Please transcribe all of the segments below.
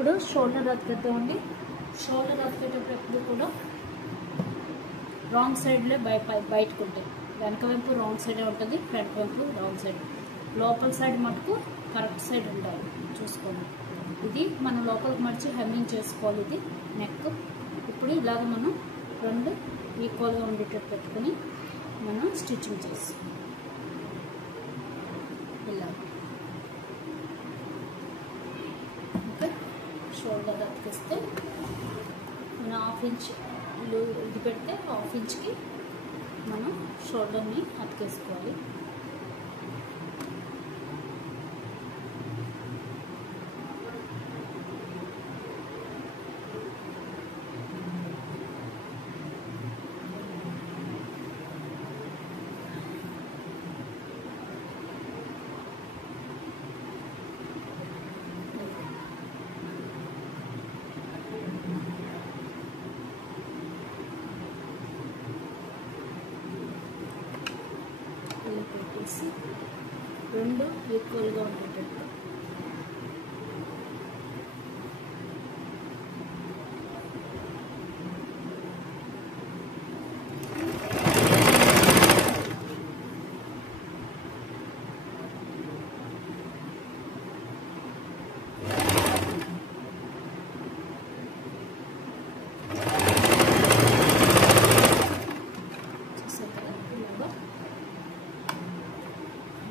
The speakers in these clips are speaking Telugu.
ఇప్పుడు షోల్డర్ అతికేద్దామండి. షోల్డర్ అతికేటప్పుడు ఎప్పుడు కూడా రాంగ్ సైడ్లే బయటకు ఉంటాయి. వెనక వైపు రాంగ్ సైడే ఉంటుంది, ఫ్రంట్ వైపు రాంగ్ సైడ్. లోపల సైడ్ మటుకు కరెక్ట్ సైడ్ ఉండాలి, చూసుకోండి. ఇది మనం లోపలికి మడిచి హెమ్మింగ్ చేసుకోవాలి. ఇది నెక్. ఇప్పుడు ఇలాగ మనం రెండు ఈక్వల్గా ఉండేటట్టు పెట్టుకుని మనం స్టిచ్చింగ్ చేసి ఇలా ఓకే. షోల్డర్ అతికిస్తే మనం 1/2 ఇంచ్ ఇది పెడితే 1/2 ఇంచ్కి మనం షోల్డర్ని అతికేసుకోవాలి. పెట్టేసి రెండు ఈక్వల్గా ఉండేటట్టు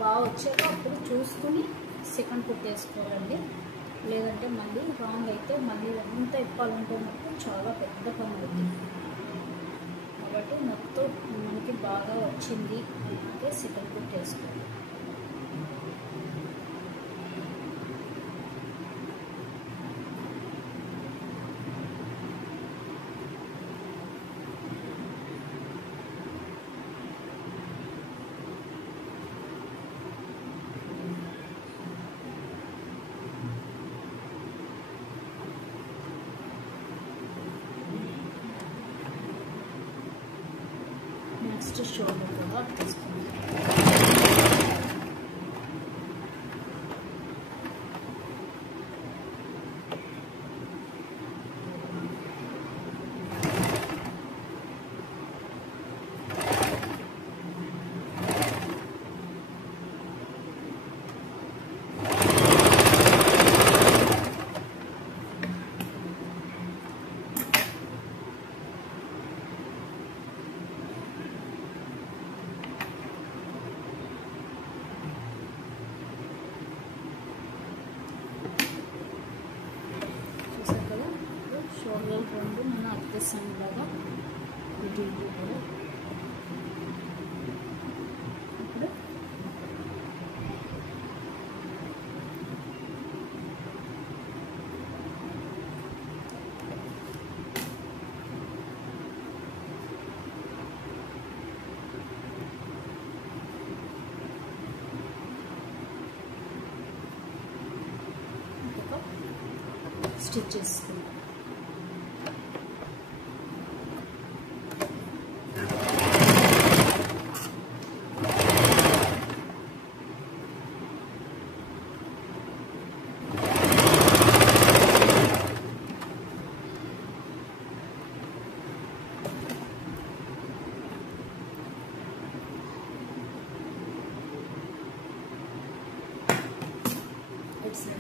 బాగా వచ్చాక అప్పుడు చూసుకుని సెకండ్ కుట్టేసుకోవాలండి. లేదంటే మళ్ళీ రాంగ్ అయితే మళ్ళీ ఎంత ఇప్పాలంటే మొత్తం చాలా పెద్ద పని అవుతుంది. కాబట్టి మొత్తం మనకి బాగా వచ్చింది అంటే సెకండ్ కుట్టేసుకోవాలి. నెక్స్ట్ షోల్డర్ కూడా తీసుకుంటాం. షోల్డర్ రెండు నేను అతికిస్తాను ఇలాగా ఇటు ఇటు కూడా. ఇప్పుడు స్టిచ్ చేసుకుంటాం.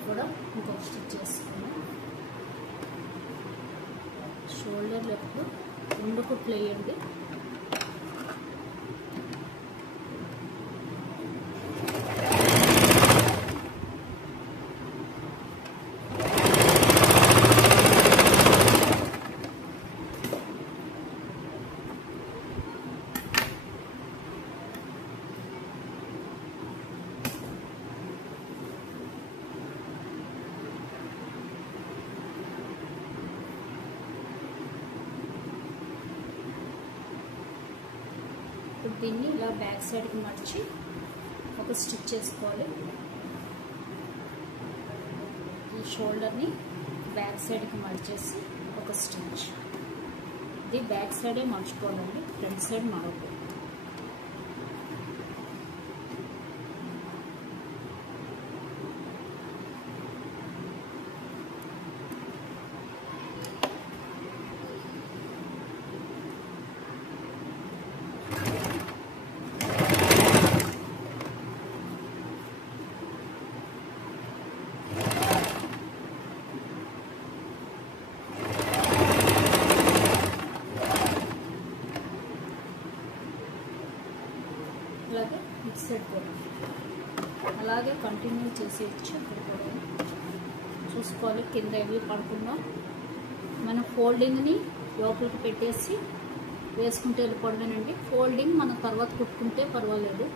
కూడా ఇంకొక స్టిచ్ చేసుకున్నాం. షోల్డర్ లెఫ్ట్ రెండు కుట్లు వేయండి. దీన్ని ఇలా బ్యాక్ సైడ్కి మడిచి ఒక స్టిచ్ చేసుకోవాలి. ఈ షోల్డర్ని బ్యాక్ సైడ్కి మడిచేసి ఒక స్టిచ్. ఇది బ్యాక్ సైడే మర్చుకోవాలండి, ఫ్రంట్ సైడ్ మరొకటి. సైడ్ కూడా అలాగే కంటిన్యూ చేసేయచ్చు. అక్కడ కూడా చూసుకోవాలి కింద ఏవి పడకుండా. మనం ఫోల్డింగ్ని లోపలికి పెట్టేసి వేసుకుంటే వెళ్ళిపోవడమేనండి. ఫోల్డింగ్ మనం తర్వాత కుట్టుకుంటే పర్వాలేదు.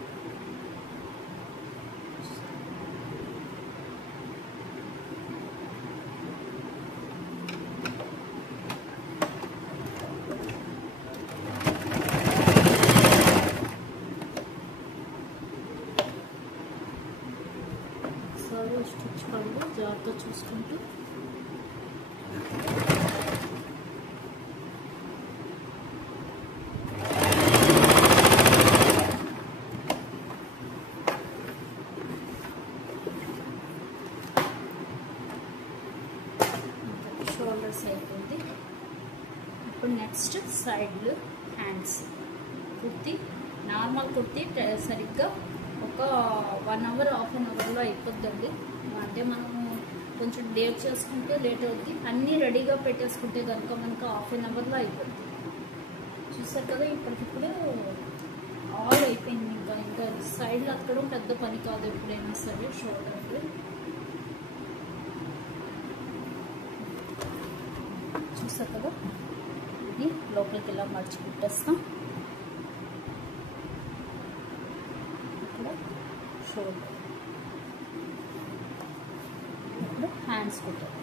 సరే స్టిచ్ పళ్ళు జాగ్రత్తగా చూసుకుంటూ షోల్డర్స్ అయిపోయింది. ఇప్పుడు నెక్స్ట్ సైడ్లు హ్యాండ్స్. కుర్తీ నార్మల్ కుర్తీ సరిగ్గా ఒక 1 అవర్ హాఫ్ అన్ అవర్లో అయిపోద్దండి. అంటే మనము కొంచెం లేట్ చేసుకుంటే లేట్ అవుద్ది. అన్నీ రెడీగా పెట్టేసుకుంటే కనుక మనకు హాఫ్ అన్ అవర్లో అయిపోద్ది. చూసారు కదా ఇప్పటికిప్పుడు ఆల్ అయిపోయింది. ఇంకా సైడ్లో అక్కడం పెద్ద పని కాదు ఎప్పుడైనా సరే. షోల్డర్లు చూసారు కదా, ఇది లోపలికి ఇలా మర్చి కుట్టేస్తాం. ఇక్కడ షోల్డర్, ఇప్పుడు హ్యాండ్స్ కుట్టాలి.